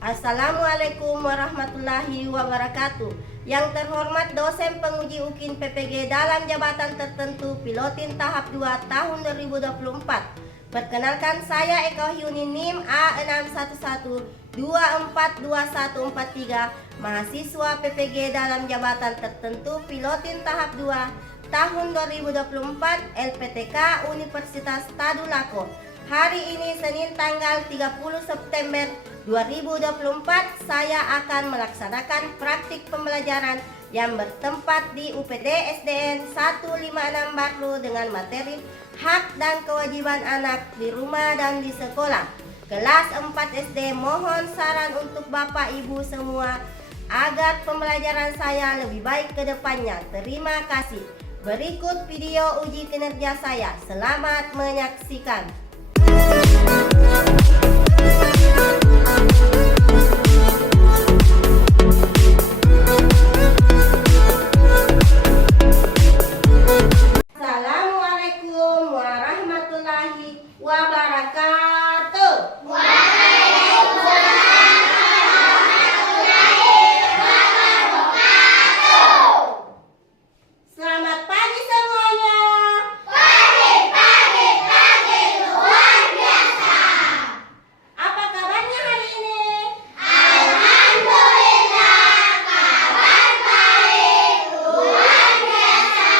Assalamualaikum warahmatullahi wabarakatuh. Yang terhormat dosen penguji UKIN PPG dalam jabatan tertentu pilotin tahap 2 tahun 2024. Perkenalkan, saya Eko Hyuni NIM A6112424143, mahasiswa PPG dalam jabatan tertentu pilotin tahap 2 tahun 2024 LPTK Universitas Tadulako. Hari ini Senin tanggal 30 September 2024 saya akan melaksanakan praktik pembelajaran yang bertempat di UPD SDN 156 Barlo dengan materi hak dan kewajiban anak di rumah dan di sekolah. Kelas 4 SD, mohon saran untuk Bapak Ibu semua agar pembelajaran saya lebih baik ke depannya. Terima kasih. Berikut video uji kinerja saya. Selamat menyaksikan. Assalamualaikum warahmatullahi wabarakatuh. Selamat pagi semuanya. Luar biasa. Apa kabarnya hari ini? Alhamdulillah, kabar baik, luar biasa,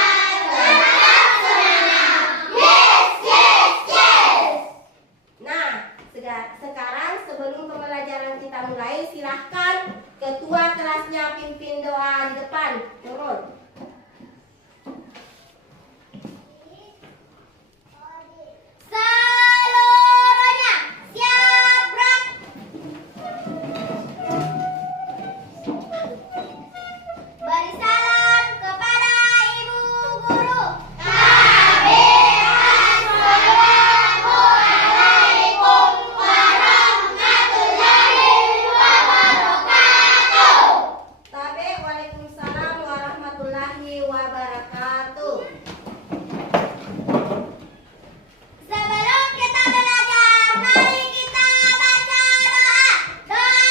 tetap semangat. Yes. Nah, sekarang sebelum pembelajaran kita mulai, silahkan ketua kelasnya pimpin doa di depan. Turun. Seluruhnya siap gerak. Beri salam kepada ibu guru. Assalamualaikum warahmatullahi wabarakatuh. Tabe, waalaikumsalam warahmatullahi wabarakatuh. Sebelum kita belajar, mari kita baca doa. Doa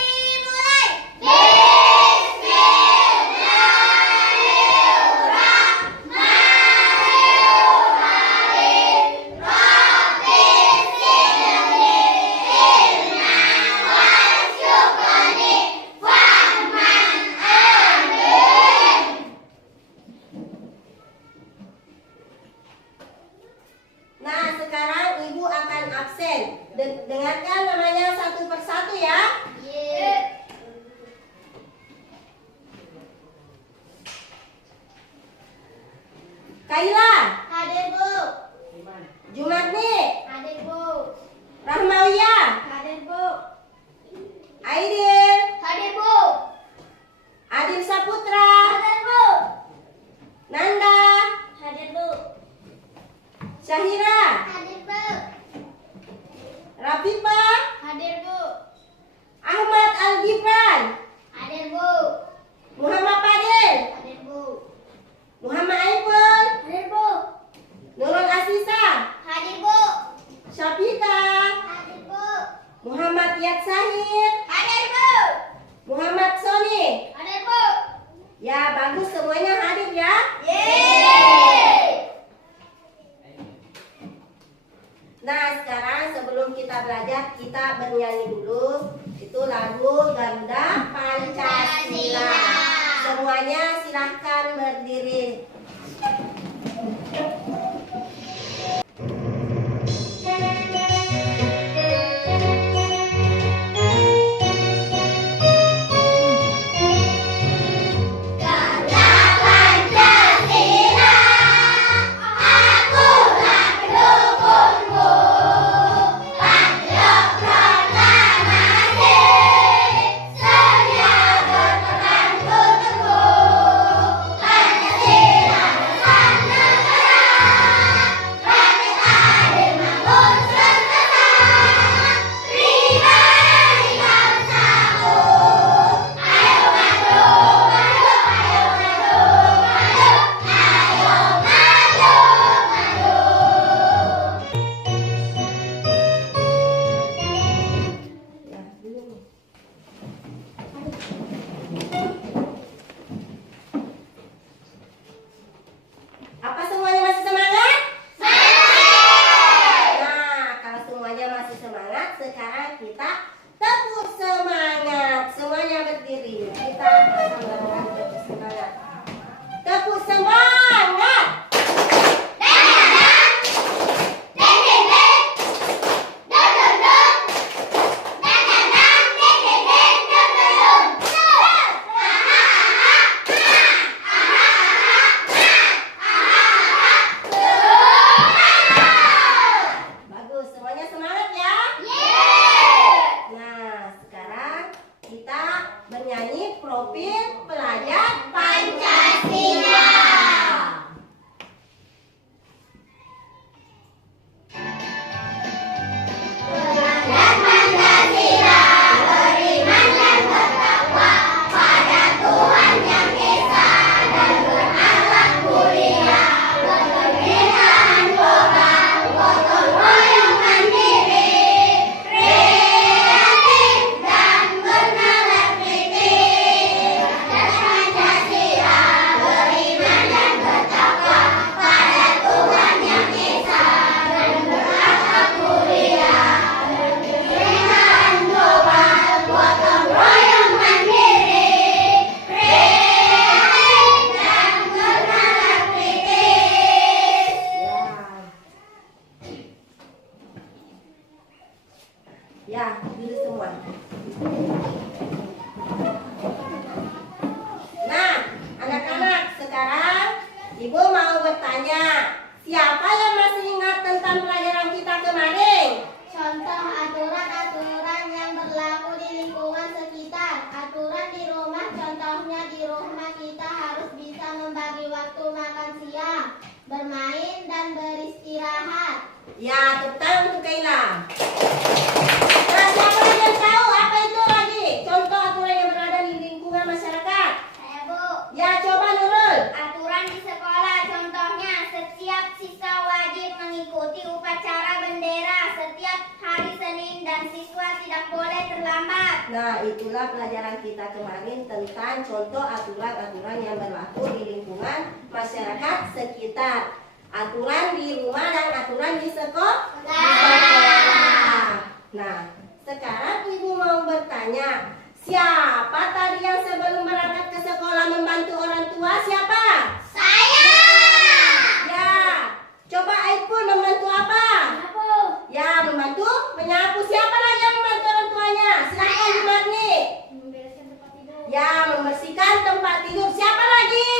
dimulai. Bismillahirrahmanirrahim. Rabbis sirli ilma warzuqni fahman. Amin. Nah, sekarang ibu akan absen. Dengarkan namanya satu persatu ya. Kaila, hadir Bu. Jumatni, hadir Bu. Rahmawiyah, hadir Bu. Aidil, hadir Bu. Adil Saputra, hadir Bu. Nanda, hadir Bu. Syahira, hadir Bu. Rafifa, hadir Bu. Ahmad Al-Gibran, hadir Bu. Muhammad Fadil, hadir Bu. Muhammad Aiful, hadir Bu. Nurul Asisa, hadir Bu. Syafika, hadir Bu. Muhammad Yat Sahid, hadir Bu. Muhammad Soni, hadir Bu. Ya, bagus, semuanya hadir ya. Yeay. Nah, sekarang sebelum kita belajar, kita bernyanyi dulu. Itu lagu Garuda Pancasila. Semuanya silahkan berdiri. Garuda Pancasila, akulah pendukungmu. Patriot proklamasi, kita bernyanyi Profil Pelajar Pancasila. Ya, duduk semua. Nah, anak-anak, sekarang Ibu mau bertanya, siapa yang masih ingat tentang pelajaran kita kemarin? Contoh aturan-aturan yang berlaku di lingkungan sekitar. Aturan di rumah, contohnya di rumah kita harus bisa membagi waktu makan siang, bermain, dan beristirahat. Ya, tepuk tangan untuk Kaila. Nah, siapa yang tahu apa itu lagi? Contoh aturan yang berada di lingkungan masyarakat. Saya, Bu. Ya, coba Nurul. Aturan di sekolah, contohnya setiap siswa wajib mengikuti upacara bendera setiap hari Senin dan siswa tidak boleh terlambat. Nah, itulah pelajaran kita kemarin tentang contoh aturan-aturan yang berlaku di lingkungan masyarakat sekitar. Aturan di rumah dan aturan di sekolah. Nah, sekarang Ibu mau bertanya, siapa tadi yang sebelum berangkat ke sekolah membantu orang tua? Siapa? Saya. Ya, coba Aipun membantu apa? Bu. Ya, membantu menyapu. Siapa lagi yang membantu orang tuanya? Silakan Jumarni. Membereskan tempat tidur. Ya, membersihkan tempat tidur. Siapa lagi?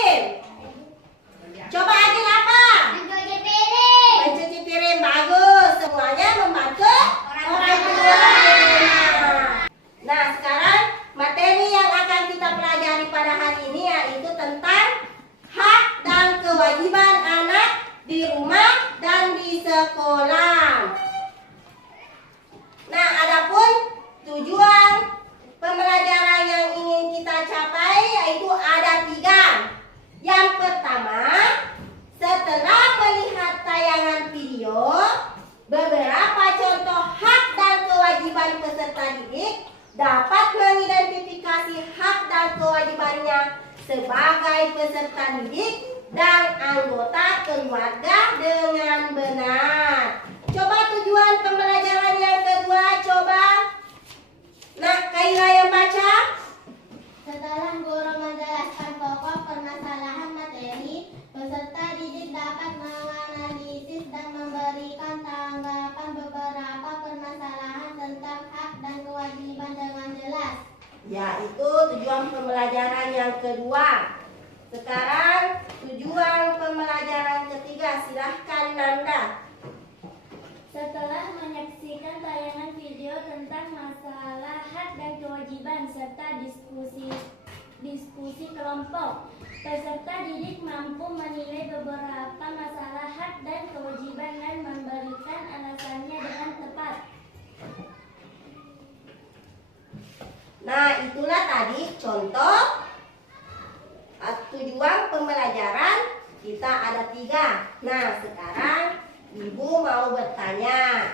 Coba Agil apa? Mencuci piring. Mencuci piring. Bagus. Semuanya membantu orang tua. Nah, sekarang materi yang akan kita pelajari pada hari ini yaitu tentang hak dan kewajiban anak di rumah dan di sekolah. Nah, adapun tujuan pembelajaran yang ingin kita capai yaitu ada 3. Yang pertama, setelah melihat tayangan video, beberapa contoh hak dan kewajiban peserta didik dapat mengidentifikasi hak dan kewajibannya sebagai peserta didik dan anggota keluarga dengan benar. Coba tujuan pembelajaran yang kedua, coba. Nah, Kaila yang baca. Setelah guru menjelaskan pokok permasalahan materi, peserta didik dapat menganalisis dan memberikan tanggapan beberapa permasalahan tentang hak dan kewajiban dengan jelas. Ya, itu tujuan pembelajaran yang kedua. Sekarang tujuan pembelajaran ketiga, silahkan Nanda. Setelah menyaksikan tayangan video tentang masalah hak dan kewajiban serta diskusi kelompok, peserta didik mampu menilai beberapa masalah hak dan kewajiban dan memberikan alasannya dengan tepat. Nah, itulah tadi contoh tujuan pembelajaran kita ada 3. Nah, sekarang Ibu mau bertanya.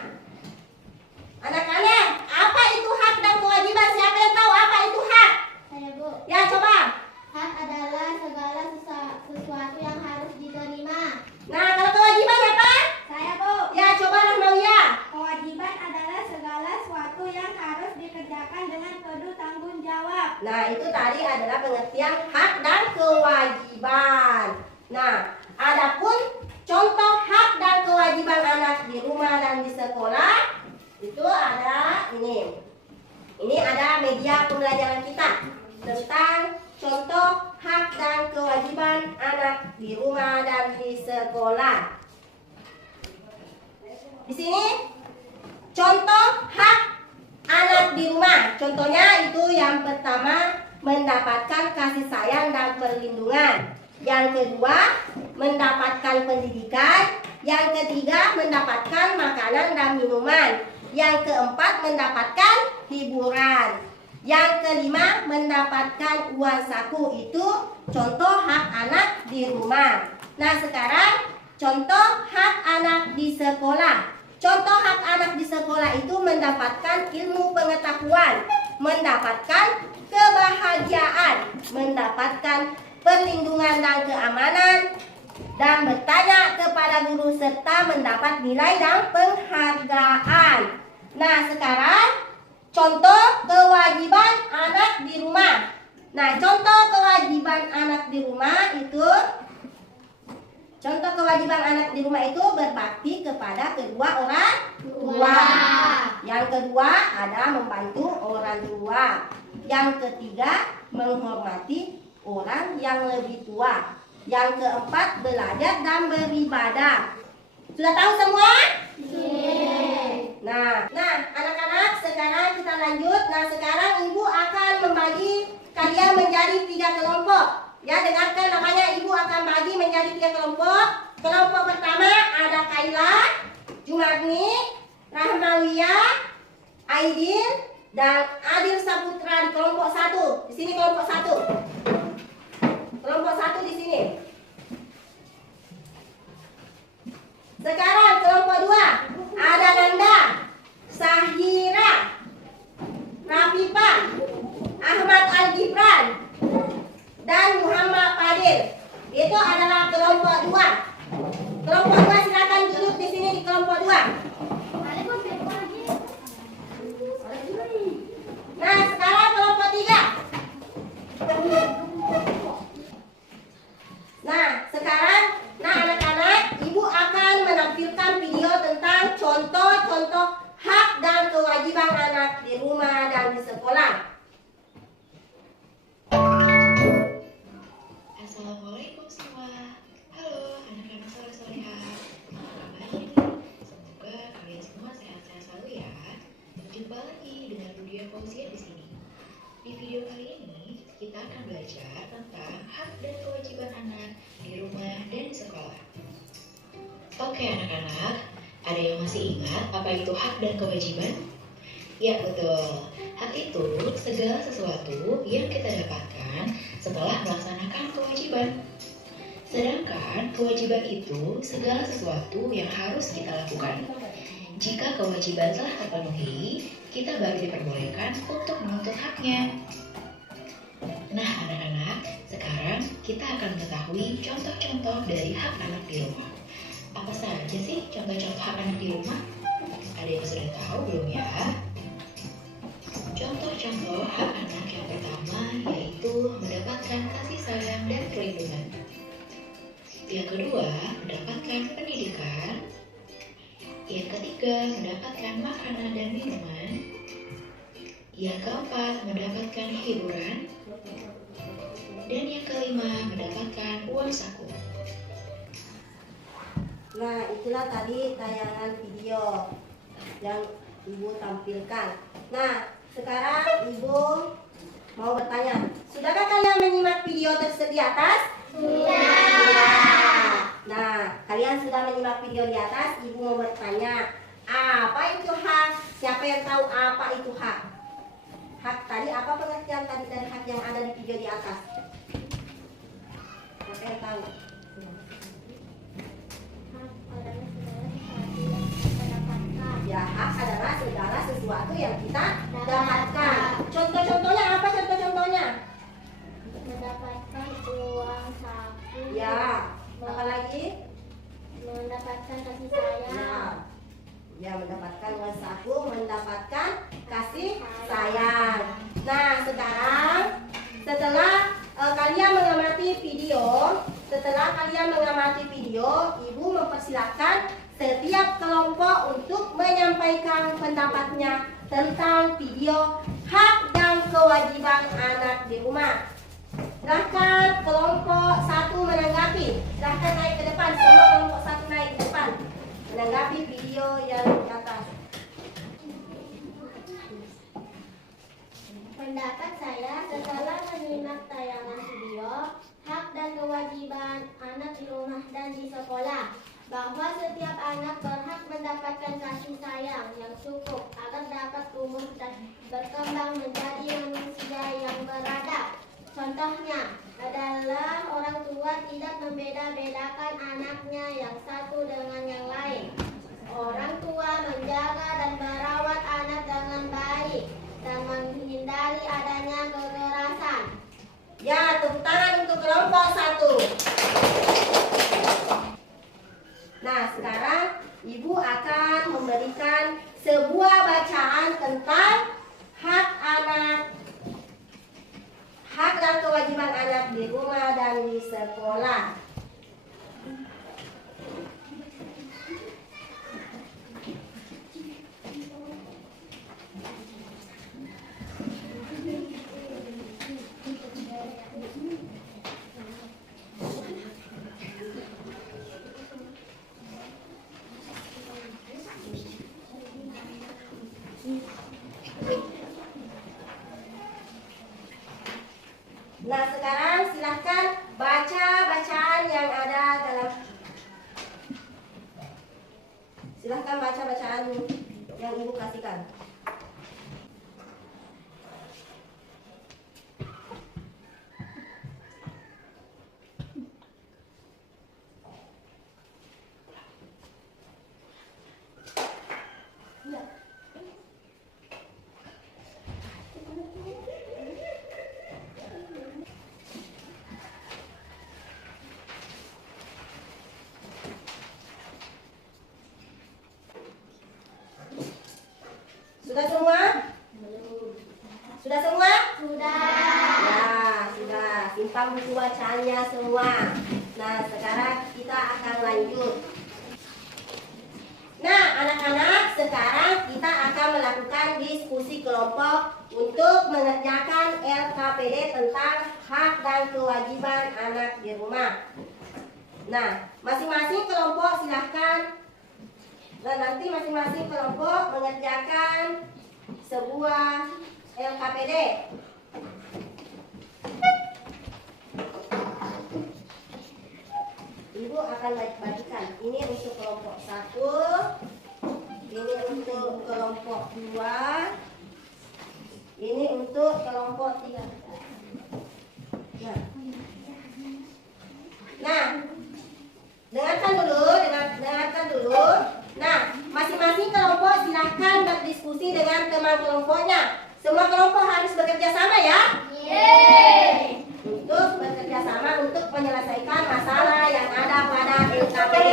Anak-anak, apa itu hak dan kewajiban? Siapa yang tahu apa itu hak? Saya, Bu. Ya, coba. Hak adalah segala sesuatu yang harus diterima. Nah, kalau kewajiban apa? Saya, Bu. Ya, coba Rahmalia. Kewajiban adalah segala sesuatu yang harus dikerjakan dengan penuh tanggung jawab. Nah, itu tadi adalah pengertian hak dan kewajiban. Nah, adapun contoh hak dan kewajiban anak di rumah dan di sekolah itu ada ini. Ini ada media pembelajaran kita tentang contoh hak dan kewajiban anak di rumah dan di sekolah. Di sini contoh hak anak di rumah. Contohnya itu yang pertama mendapatkan kasih sayang dan perlindungan. Yang kedua mendapatkan pendidikan. Yang ketiga mendapatkan makanan dan minuman. Yang keempat mendapatkan hiburan. Yang kelima mendapatkan uang saku. Itu contoh hak anak di rumah. Nah sekarang contoh hak anak di sekolah. Contoh hak anak di sekolah itu mendapatkan ilmu pengetahuan, mendapatkan kebahagiaan, mendapatkan perlindungan dan keamanan, dan bertanya kepada guru serta mendapat nilai dan penghargaan. Nah sekarang contoh kewajiban anak di rumah. Nah contoh kewajiban anak di rumah itu, contoh kewajiban anak di rumah itu berbakti kepada kedua orang tua. Yang kedua ada membantu orang tua. Yang ketiga menghormati orang yang lebih tua. Yang keempat belajar dan beribadah. Sudah tahu semua? Nah anak-anak sekarang kita lanjut. Nah sekarang ibu akan membagi kalian menjadi 3 kelompok. Ya dengarkan namanya, ibu akan bagi menjadi 3 kelompok. Kelompok pertama ada Kaila, Jumarni, Rahmawiyah, Aidin, dan Adil Saputra di kelompok 1. Di sini kelompok 1. Kelompok 1 di sini. Sekarang kelompok 2 ada Nanda, Sahira, Rafifah, Ahmad Al-Gibran, dan Muhammad Fadil. Itu adalah kelompok 2. Kelompok 2 silakan duduk di sini di kelompok 2. Nah, sekarang kelompok 3. Nah, sekarang anak-anak, ibu akan menampilkan video tentang contoh-contoh hak dan kewajiban anak di rumah dan di sekolah. Assalamualaikum semua. Halo anak-anak soleh-solehat. Apa kabar ini? Semoga kalian semua sehat-sehat selalu ya. Jumpa lagi dengan Budia Fauziah di sini. Di video kali ini kita akan belajar tentang hak dan kewajiban anak di rumah dan di sekolah. Oke anak-anak, ada yang masih ingat apa itu hak dan kewajiban? Ya betul, hak itu segala sesuatu yang kita dapatkan setelah melaksanakan kewajiban. Sedangkan kewajiban itu segala sesuatu yang harus kita lakukan. Jika kewajiban telah terpenuhi, kita baru diperbolehkan untuk menuntut haknya. Nah anak-anak, sekarang kita akan mengetahui contoh-contoh dari hak anak di rumah. Apa saja sih contoh-contoh hak anak di rumah? Ada yang sudah tahu belum ya? Contoh-contoh hak anak yang pertama yaitu mendapatkan kasih sayang dan perlindungan. Yang kedua, mendapatkan pendidikan. Yang ketiga, mendapatkan makanan dan minuman. Yang keempat, mendapatkan hiburan. Dan yang kelima, mendapatkan uang saku. Nah, itulah tadi tayangan video yang ibu tampilkan. Nah, sekarang ibu mau bertanya, sudahkah kalian menyimak video tersebut di atas? Sudah. Nah, kalian sudah menyimak video di atas, ibu mau bertanya, apa itu hak? Siapa yang tahu apa itu hak? Hak tadi, apa pengertian tadi dari hak yang ada di video di atas? Siapa yang tahu? Ya, hak adalah segala sesuatu yang kita dapatkan. Contoh-contohnya apa? Contoh-contohnya? Mendapatkan uang saku. Ya, apa lagi? Mendapatkan kasih sayang. Ya, mendapatkan uang saku, mendapatkan kasih sayang. Nah, sekarang setelah kalian mengamati video, ibu mempersilahkan setiap kelompok untuk menyampaikan pendapatnya tentang video hak dan kewajiban anak di rumah. Silahkan kelompok 1 menanggapi. Silahkan naik ke depan, semua kelompok 1 naik ke depan menanggapi video yang di atas. Pendapat saya setelah menyimak tayangan video hak dan kewajiban anak di rumah dan di sekolah, bahwa setiap anak berhak mendapatkan kasih sayang yang cukup agar dapat tumbuh dan berkembang menjadi manusia yang beradab. Contohnya adalah orang tua tidak membeda-bedakan anaknya yang satu dengan yang lain. Orang tua menjaga dan merawat anak dengan baik dan menghindari adanya kekerasan. Ya, tepuk tangan untuk kelompok 1. Nah, sekarang Ibu akan memberikan sebuah bacaan tentang hak anak, hak dan kewajiban anak di rumah dan di sekolah. Nah, sekarang silahkan baca bacaan yang ada dalam. Silahkan baca bacaan yang Ibu kasihkan. Sudah semua? Sudah semua? Sudah. Ya, sudah. Simpan buku bacaannya semua. Nah, sekarang kita akan lanjut. Nah, anak-anak, sekarang kita akan melakukan diskusi kelompok untuk mengerjakan LKPD tentang hak dan kewajiban anak di rumah. Nah, masing-masing kelompok silahkan. Dan nanti masing-masing kelompok mengerjakan sebuah LKPD. Ibu akan bagikan. Ini untuk kelompok 1, ini untuk kelompok 2, ini untuk kelompok 3. Nah, dengarkan dulu. Nah, masing-masing kelompok silahkan berdiskusi dengan teman kelompoknya. Semua kelompok harus bekerja sama ya. Yeay. Untuk bekerja sama untuk menyelesaikan masalah yang ada pada LKPD.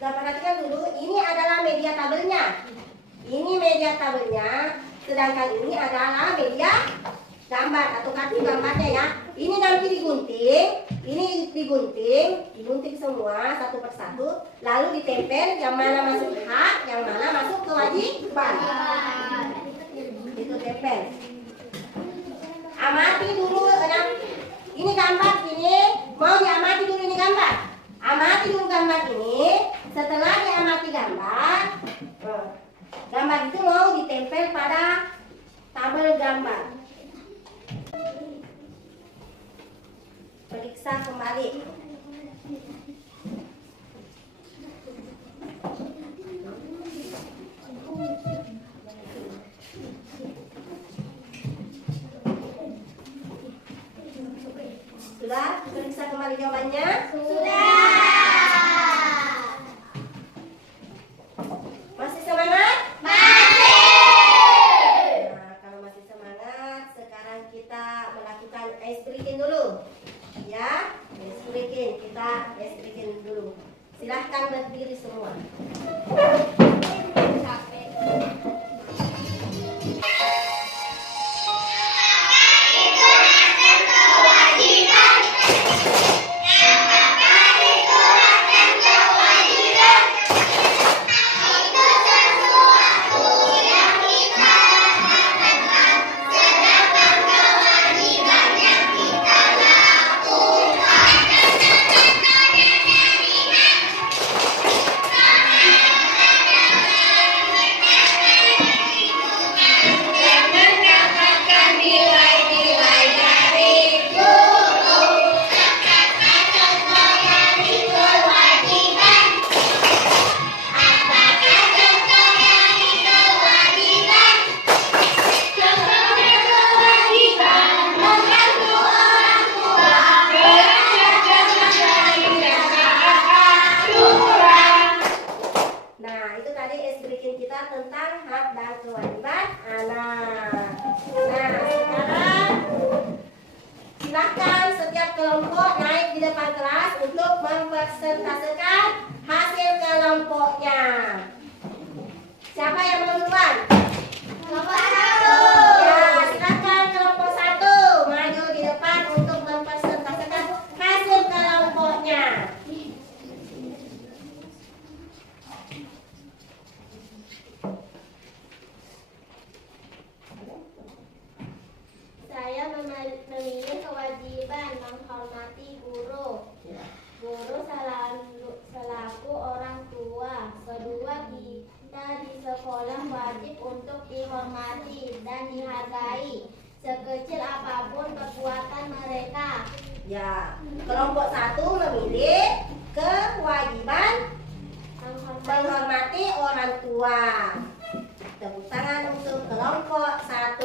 Nah, perhatikan dulu, ini adalah media tabelnya. Ini media tabelnya, sedangkan ini adalah media gambar atau kartu gambarnya ya. Ini nanti digunting semua satu persatu, lalu ditempel yang mana masuk hak, yang mana masuk kewajiban. Itu tempel. Amati dulu, ini gambar ini, mau diamati dulu ini gambar. Amati dulu gambar ini. Setelah diamati gambar itu mau ditempel pada tabel gambar. Periksa kembali. Sudah? Periksa kembali jawabannya? Sudah. Masih semangat? Masih. Nah, kalau masih semangat, sekarang kita melakukan ice breaking dulu. Ya, ice breaking. Kita ice breaking dulu. Silahkan berdiri semua. Nah, itu tadi ice breaking kita tentang hak dan kewajiban anak. Nah, sekarang silakan setiap kelompok naik di depan kelas untuk mempresentasikan hasil kelompoknya. Siapa yang mau duluan? Kelompok 1. Ya, silakan kelompok 1 maju di depan untuk mempresentasikan hasil kelompoknya. Saya memilih kewajiban menghormati guru. Guru selaku orang tua. Kedua, kita di sekolah wajib untuk dihormati dan dihargai, sekecil apapun kekuatan mereka. Ya, kelompok 1 memilih kewajiban menghormati orang tua. Tepuk tangan untuk kelompok 1.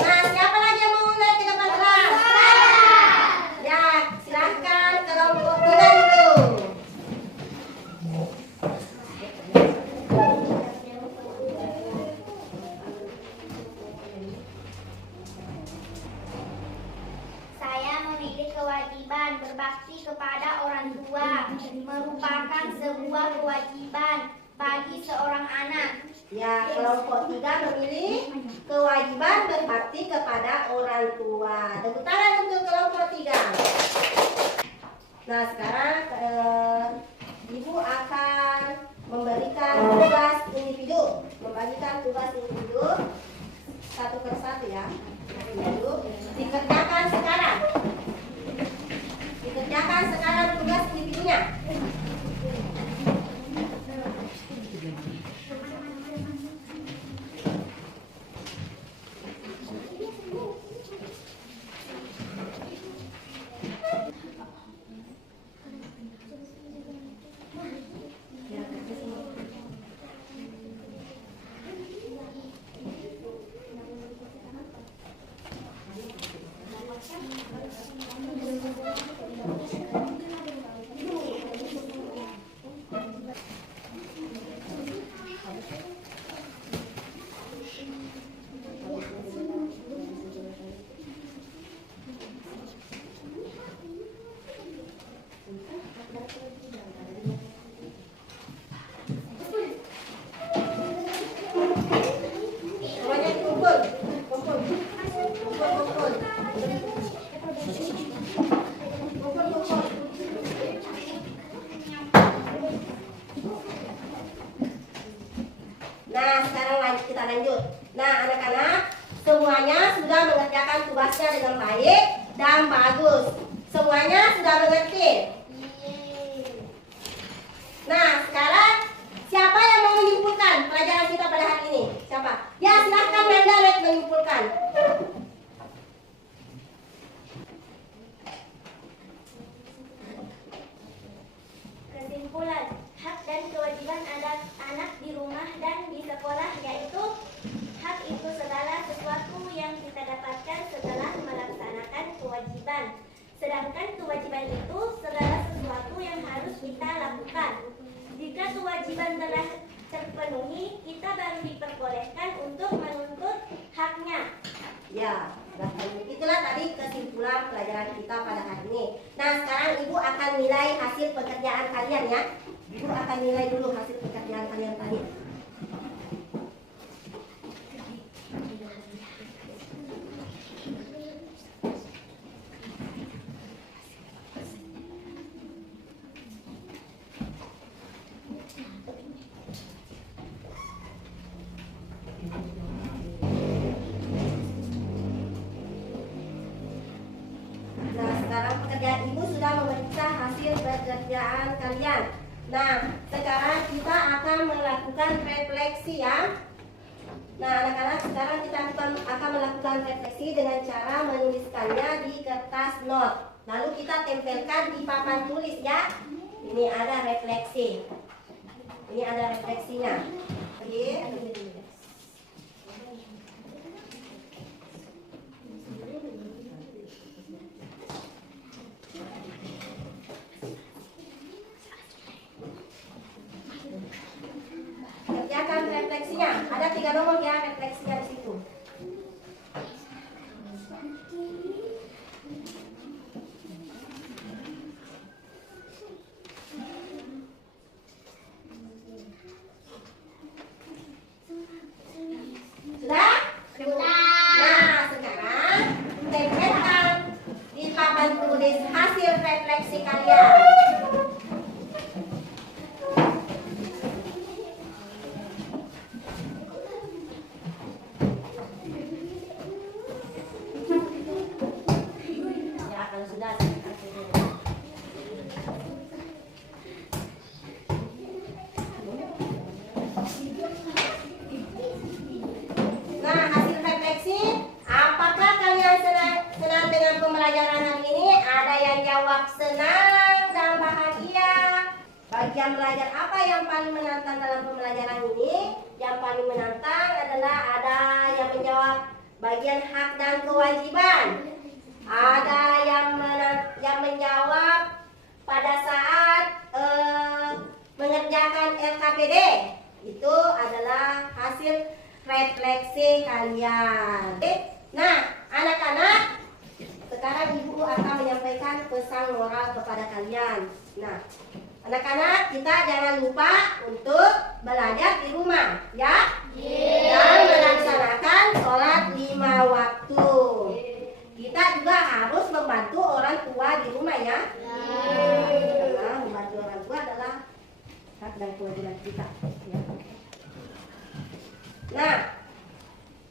Nah, siapa lagi yang mau naik ke depan kelas? Ya, silahkan kelompok 3 dulu. Saya memilih kewajiban berbakti kepada orang tua, merupakan sebuah kewajiban bagi seorang anak. Ya, kelompok 3 memilih kewajiban berbakti kepada orang tua. Tepuk tangan untuk kelompok 3. Nah, sekarang Ibu akan memberikan tugas individu, membagikan tugas individu satu per satu ya. Individu dikerjakan sekarang. Dikerjakan sekarang tugas individunya. Semuanya kumpul. Kumpul. Kumpul, kumpul. Kumpul, kumpul. Nah, sekarang kita lanjut. Nah, anak-anak, semuanya sudah mengerjakan tugasnya dengan baik dan bagus. Semuanya sudah mengerti. Nah, sekarang siapa yang mau menyimpulkan pelajaran kita pada hari ini? Siapa? Ya, silahkan Nanda menyimpulkan. Kesimpulan, hak dan kewajiban anak di rumah dan di sekolah yaitu hak itu segala sesuatu yang kita dapatkan setelah melaksanakan kewajiban. Sedangkan kewajiban itu segala sesuatu yang harus kita lakukan. Jika kewajiban telah terpenuhi, kita baru diperbolehkan untuk menuntut haknya. Ya, itulah tadi kesimpulan pelajaran kita pada hari ini. Nah, sekarang Ibu akan nilai hasil pekerjaan kalian ya. Ibu akan nilai dulu hasil pekerjaan kalian tadi. Nah, sekarang pekerjaan Ibu sudah memeriksa hasil pekerjaan kalian. Nah, sekarang kita akan melakukan refleksi ya. Nah, anak-anak, sekarang kita akan melakukan refleksi dengan cara menuliskannya di kertas not. Lalu kita tempelkan di papan tulis ya. Ini ada refleksi. Ini ada refleksinya. Oke. Kerjakan refleksinya. Ada 3 nomor ya refleksinya di situ. Sudah? Nah, sekarang tempelkan di papan tulis hasil refleksi kalian. Ya, kalau sudah Nah, hasil refleksi, apakah kalian senang dengan pembelajaran hari ini? Ada yang jawab senang dan bahagia. Bagian belajar apa yang paling menantang dalam pembelajaran ini? Yang paling menantang adalah ada yang menjawab bagian hak dan kewajiban. Ada yang menjawab pada saat mengerjakan LKPD. Itu adalah hasil refleksi kalian. Nah, anak-anak, sekarang Ibu akan menyampaikan pesan moral kepada kalian. Nah, anak-anak, kita jangan lupa untuk belajar di rumah, ya. Dan melaksanakan sholat 5 waktu. Kita juga harus membantu orang tua di rumah, ya. Karena membantu orang tua adalah hak dan kewajiban kita, ya. Nah,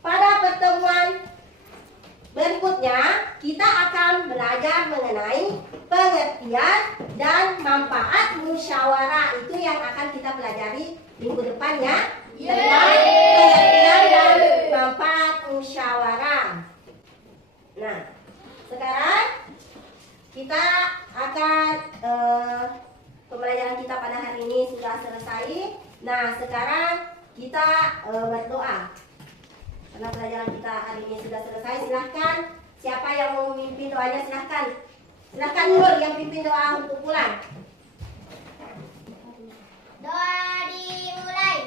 pada pertemuan berikutnya kita akan belajar mengenai pengertian dan manfaat musyawarah. Itu yang akan kita pelajari minggu depan ya. Tentang pengertian dan manfaat musyawarah. Nah, sekarang kita akan pembelajaran kita pada hari ini sudah selesai. Nah, sekarang kita berdoa. Karena pelajaran kita hari ini sudah selesai, silahkan siapa yang mau memimpin doanya silahkan. Silahkan Nur yang pimpin doa untuk pulang. Doa dimulai.